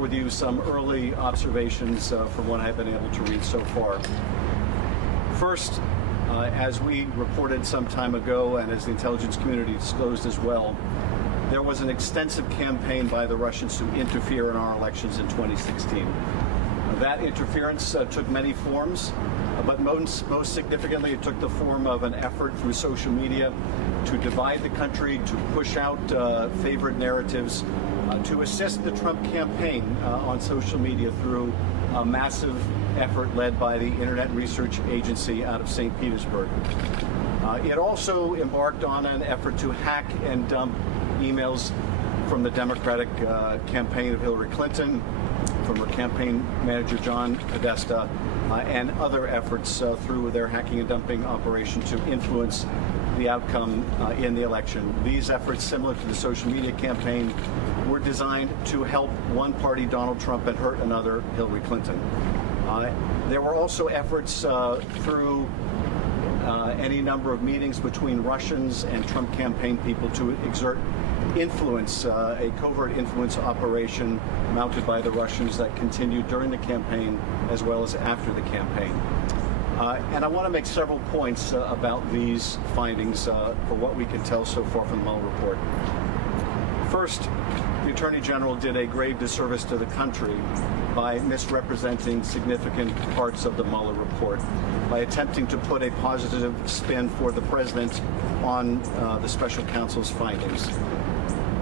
with you some early observations from what I've been able to read so far. First, as we reported some time ago, and as the intelligence community disclosed as well, there was an extensive campaign by the Russians to interfere in our elections in 2016. That interference took many forms, but most significantly, it took the form of an effort through social media to divide the country, to push out favorite narratives, to assist the Trump campaign on social media through a massive effort led by the Internet Research Agency out of St. Petersburg. It also embarked on an effort to hack and dump emails from the Democratic campaign of Hillary Clinton, from her campaign manager John Podesta, and other efforts through their hacking and dumping operation to influence the outcome in the election. These efforts, similar to the social media campaign, were designed to help one party, Donald Trump, and hurt another, Hillary Clinton. There were also efforts through any number of meetings between Russians and Trump campaign people to exert influence, a covert influence operation mounted by the Russians that continued during the campaign as well as after the campaign. And I want to make several points about these findings for what we can tell so far from the Mueller report. First, the Attorney General did a grave disservice to the country by misrepresenting significant parts of the Mueller report, by attempting to put a positive spin for the President on the special counsel's findings.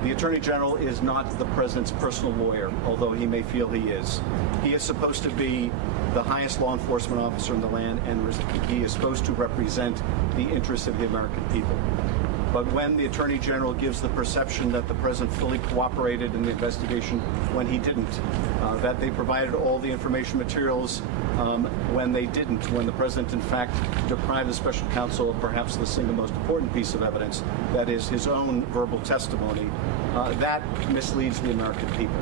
The Attorney General is not the President's personal lawyer, although he may feel he is. He is supposed to be the highest law enforcement officer in the land, and he is supposed to represent the interests of the American people. But when the Attorney General gives the perception that the President fully cooperated in the investigation when he didn't, that they provided all the information materials when they didn't, when the President in fact deprived the special counsel of perhaps the single most important piece of evidence, that is his own verbal testimony, that misleads the American people.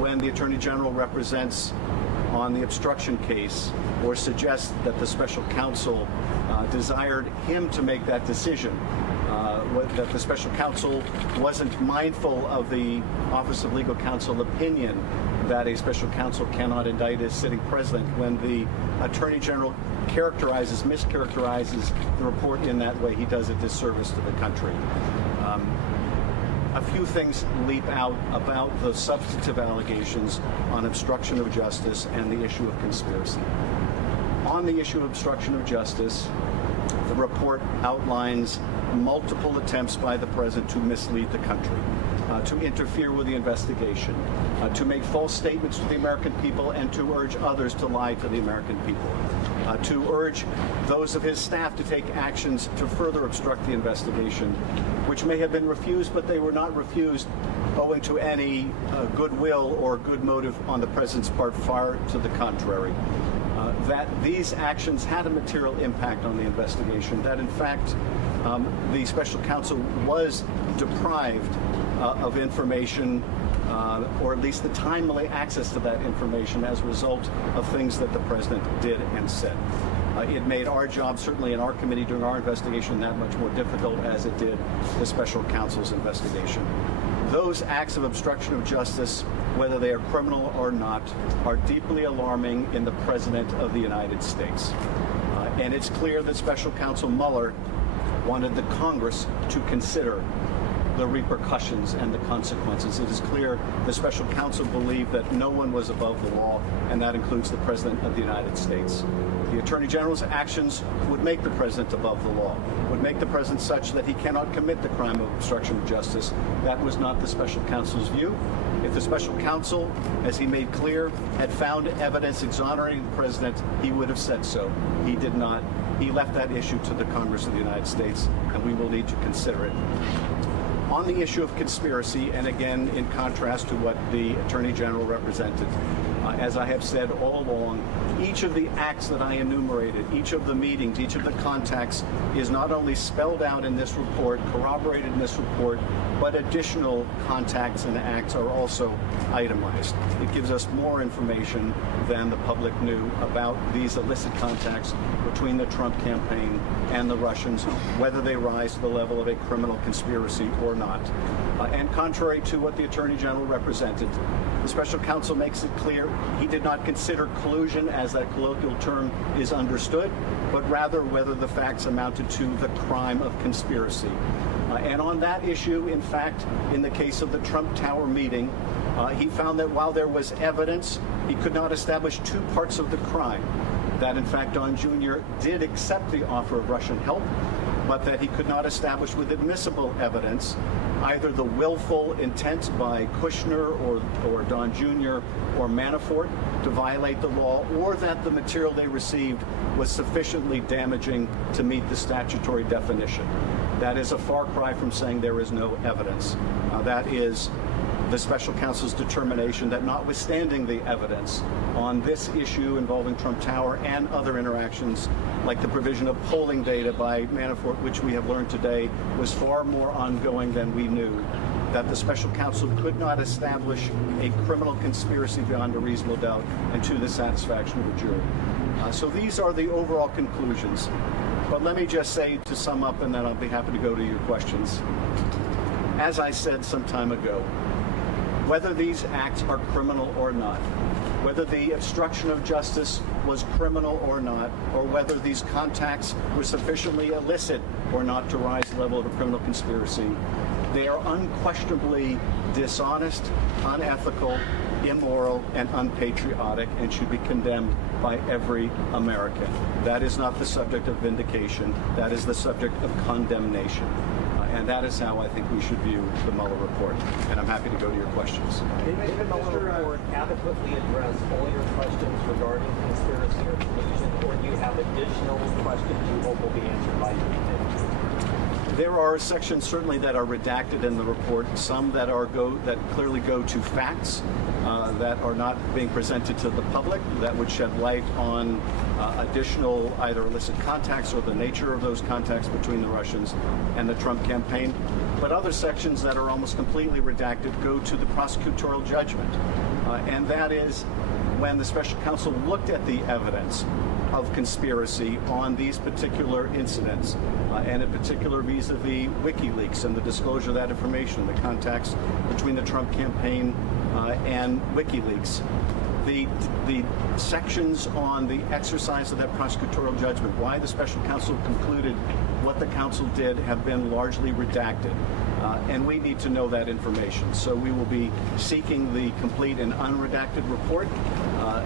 When the Attorney General represents on the obstruction case or suggests that the special counsel desired him to make that decision, that the special counsel wasn't mindful of the Office of Legal Counsel opinion that a special counsel cannot indict a sitting president, when the Attorney General mischaracterizes the report in that way, he does a disservice to the country. A few things leap out about the substantive allegations on obstruction of justice and the issue of conspiracy. On the issue of obstruction of justice, the report outlines multiple attempts by the President to mislead the country, to interfere with the investigation, to make false statements to the American people, and to urge others to lie to the American people, to urge those of his staff to take actions to further obstruct the investigation, which may have been refused, but they were not refused owing to any goodwill or good motive on the President's part, far to the contrary. That these actions had a material impact on the investigation, that in fact the special counsel was deprived of information, or at least the timely access to that information as a result of things that the President did and said. It made our job, certainly in our committee during our investigation, that much more difficult as it did the special counsel's investigation. Those acts of obstruction of justice, whether they are criminal or not, are deeply alarming in the President of the United States. And it's clear that Special Counsel Mueller wanted the Congress to consider the repercussions and the consequences. It is clear the special counsel believed that no one was above the law, and that includes the President of the United States. The Attorney General's actions would make the President above the law, would make the President such that he cannot commit the crime of obstruction of justice. That was not the special counsel's view. If the special counsel, as he made clear, had found evidence exonerating the President, he would have said so. He did not. He left that issue to the Congress of the United States, and we will need to consider it. On the issue of conspiracy, and again in contrast to what the Attorney General represented, as I have said all along, each of the acts that I enumerated, each of the meetings, each of the contacts is not only spelled out in this report, corroborated in this report, but additional contacts and acts are also itemized. It gives us more information than the public knew about these illicit contacts between the Trump campaign and the Russians, whether they rise to the level of a criminal conspiracy or not. And contrary to what the Attorney General represented, The special counsel makes it clear he did not consider collusion as that colloquial term is understood, but rather whether the facts amounted to the crime of conspiracy. And on that issue, in fact, in the case of the Trump Tower meeting, he found that while there was evidence, he could not establish two parts of the crime. That, in fact, Don Jr. did accept the offer of Russian help, but that he could not establish with admissible evidence either the willful intent by Kushner or Don Jr. or Manafort to violate the law, or that the material they received was sufficiently damaging to meet the statutory definition. That is a far cry from saying there is no evidence. That is the special counsel's determination that notwithstanding the evidence on this issue involving Trump Tower and other interactions, like the provision of polling data by Manafort, which we have learned today was far more ongoing than we knew, that the special counsel could not establish a criminal conspiracy beyond a reasonable doubt and to the satisfaction of the jury. So these are the overall conclusions. But let me just say, to sum up, and then I'll be happy to go to your questions. As I said some time ago, whether these acts are criminal or not, whether the obstruction of justice was criminal or not, or whether these contacts were sufficiently illicit or not to rise to the level of a criminal conspiracy, they are unquestionably dishonest, unethical, immoral, and unpatriotic, and should be condemned by every American. That is not the subject of vindication. That is the subject of condemnation. And that is how I think we should view the Mueller report. And I'm happy to go to your questions. Did the Mueller report adequately address all your questions regarding conspiracy or collusion, or do you have additional questions you hope will be answered by your team? There are sections certainly that are redacted in the report, some that clearly go to facts that are not being presented to the public, that would shed light on additional either illicit contacts or the nature of those contacts between the Russians and the Trump campaign. But other sections that are almost completely redacted go to the prosecutorial judgment. And that is when the special counsel looked at the evidence of conspiracy on these particular incidents, and in particular vis-a-vis WikiLeaks and the disclosure of that information, the contacts between the Trump campaign and WikiLeaks. The sections on the exercise of that prosecutorial judgment, why the special counsel concluded what the counsel did, have been largely redacted. And we need to know that information. So we will be seeking the complete and unredacted report,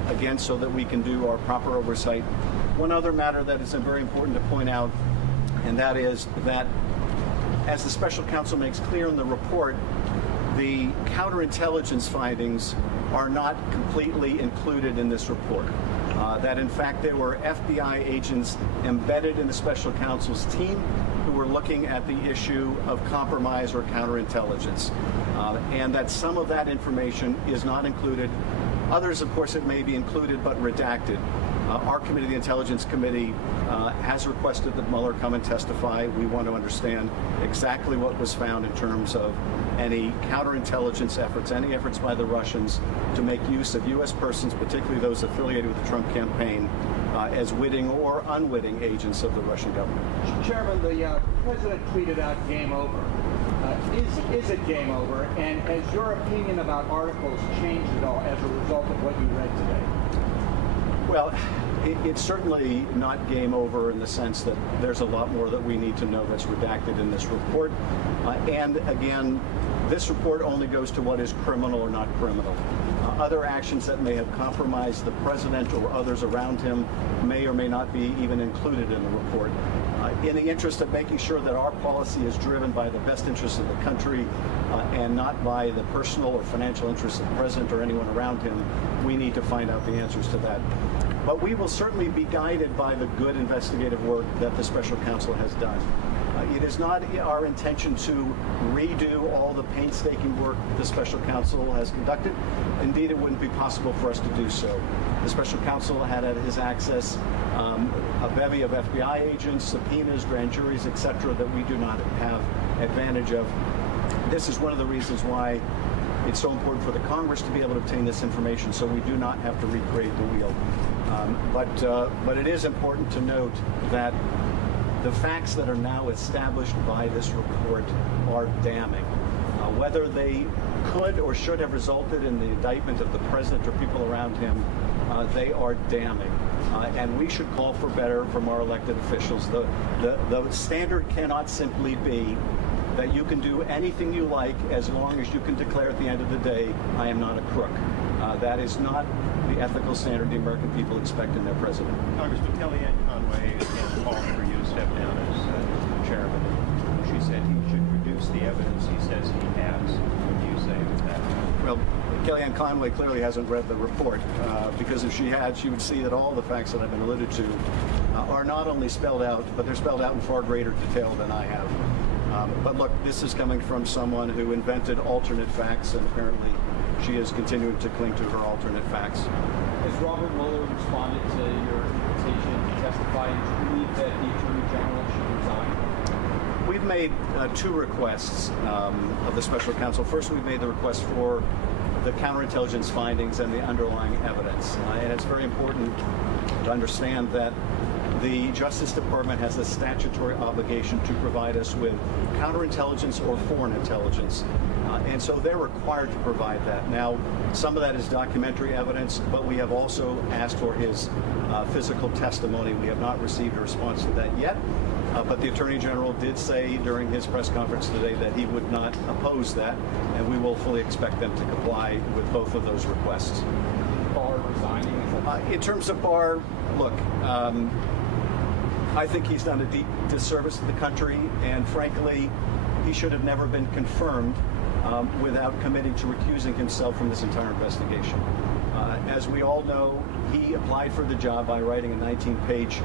again, so that we can do our proper oversight. One other matter that is very important to point out, and that is that, as the special counsel makes clear in the report, the counterintelligence findings are not completely included in this report. That in fact there were FBI agents embedded in the special counsel's team who were looking at the issue of compromise or counterintelligence, and that some of that information is not included. Others, of course, it may be included but redacted. Our committee, the Intelligence Committee, has requested that Mueller come and testify. We want to understand exactly what was found in terms of any counterintelligence efforts, any efforts by the Russians to make use of U.S. persons, particularly those affiliated with the Trump campaign, as witting or unwitting agents of the Russian government. Chairman, the president tweeted out "game over." Is it game over? And has your opinion about articles changed at all as a result of what you read today? Well, it's certainly not game over in the sense that there's a lot more that we need to know that's redacted in this report. And again, this report only goes to what is criminal or not criminal. Other actions that may have compromised the president or others around him may or may not be even included in the report. In the interest of making sure that our policy is driven by the best interests of the country and not by the personal or financial interests of the president or anyone around him, we need to find out the answers to that. But we will certainly be guided by the good investigative work that the special counsel has done. It is not our intention to redo all the painstaking work the special counsel has conducted. Indeed, it wouldn't be possible for us to do so. The special counsel had at his access a bevy of FBI agents, subpoenas, grand juries, etc., that we do not have advantage of. This is one of the reasons why it's so important for the Congress to be able to obtain this information, so we do not have to recreate the wheel. But it is important to note that the facts that are now established by this report are damning. Whether they could or should have resulted in the indictment of the president or people around him, they are damning. And we should call for better from our elected officials. The standard cannot simply be that you can do anything you like as long as you can declare at the end of the day, I am not a crook. That is not the ethical standard the American people expect in their president. Congressman Kellyanne Conway again called for you to step down as chairman. She said he should produce the evidence he says he has. What do you say to that? Well, Kellyanne Conway clearly hasn't read the report, because if she had, she would see that all the facts that have been alluded to are not only spelled out, but they're spelled out in far greater detail than I have. But look, this is coming from someone who invented alternate facts, and apparently she is continuing to cling to her alternate facts. Has Robert Mueller responded to your invitation to testify, and do you believe that the Attorney General should resign? We've made two requests of the special counsel. First, we've made the request for the counterintelligence findings and the underlying evidence. And it's very important to understand that the Justice Department has a statutory obligation to provide us with counterintelligence or foreign intelligence. And so they're required to provide that. Now, some of that is documentary evidence, but we have also asked for his physical testimony. We have not received a response to that yet. But the Attorney General did say during his press conference today that he would not oppose that, and we will fully expect them to comply with both of those requests. Barr resigning? In terms of Barr, look, I think he's done a deep disservice to the country, and frankly, he should have never been confirmed without committing to recusing himself from this entire investigation. As we all know, he applied for the job by writing a 19-page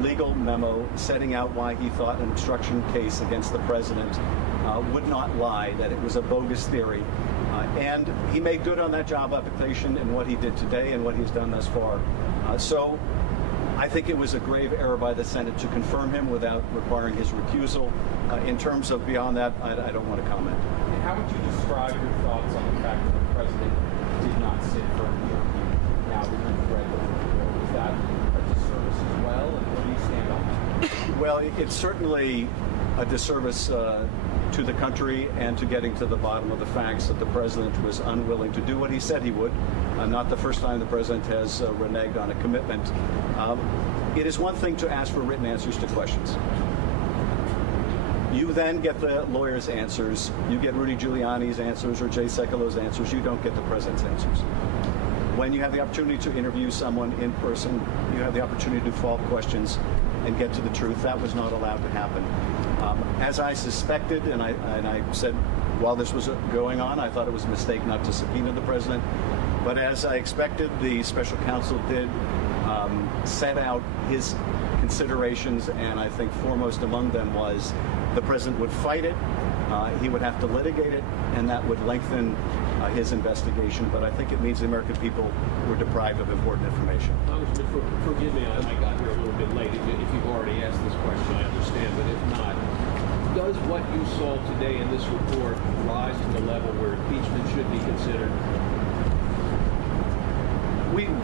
legal memo setting out why he thought an obstruction case against the president would not lie, that it was a bogus theory. And he made good on that job application in what he did today and what he's done thus far. So I think it was a grave error by the Senate to confirm him without requiring his recusal. In terms of beyond that, I don't want to comment. And how would you describe your thoughts on the fact that the president did not sit for an interview now that you've read the report? Is that a disservice as well, and where do you stand on that? Well, it's certainly a disservice to the country and to getting to the bottom of the facts that the president was unwilling to do what he said he would. Not the first time the president has reneged on a commitment. It is one thing to ask for written answers to questions. You then get the lawyer's answers. You get Rudy Giuliani's answers or Jay Sekulo's answers. You don't get the president's answers. When you have the opportunity to interview someone in person, you have the opportunity to follow up questions and get to the truth. That was not allowed to happen. As I suspected, and I said while this was going on, I thought it was a mistake not to subpoena the president. But as I expected, the special counsel did set out his considerations, and I think foremost among them was the president would fight it, he would have to litigate it, and that would lengthen his investigation. But I think it means the American people were deprived of important information. Congressman, forgive me, I got here a little bit late. If you've already asked this question, I understand, but if not, does what you saw today in this report rise to the level where impeachment should be considered?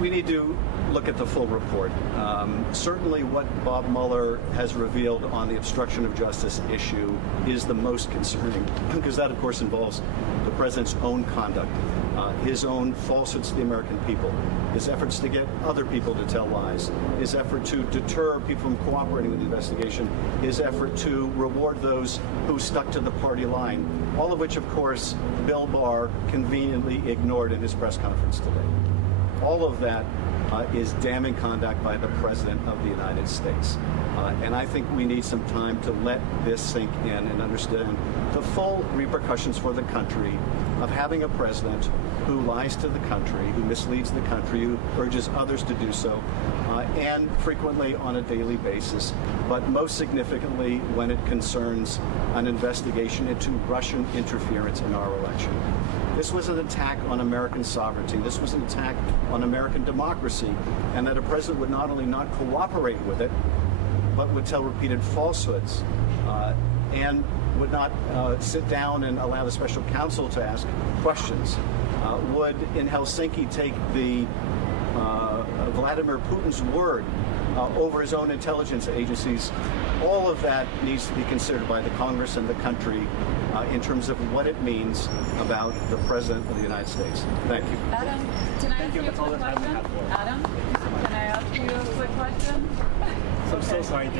We need to look at the full report. Certainly what Bob Mueller has revealed on the obstruction of justice issue is the most concerning, because that, of course, involves the president's own conduct, his own falsehoods to the American people, his efforts to get other people to tell lies, his effort to deter people from cooperating with the investigation, his effort to reward those who stuck to the party line, all of which, of course, Bill Barr conveniently ignored in his press conference today. All of that is damning conduct by the President of the United States. And I think we need some time to let this sink in and understand the full repercussions for the country of having a president who lies to the country, who misleads the country, who urges others to do so, and frequently on a daily basis, but most significantly when it concerns an investigation into Russian interference in our election. This was an attack on American sovereignty. This was an attack on American democracy, and that a president would not only not cooperate with it, but would tell repeated falsehoods, and would not sit down and allow the special counsel to ask questions, would in Helsinki take the Vladimir Putin's word over his own intelligence agencies. All of that needs to be considered by the Congress and the country in terms of what it means about the President of the United States. Thank you. Adam, can I ask you a quick question? Adam, can I ask you a quick question? I'm so sorry.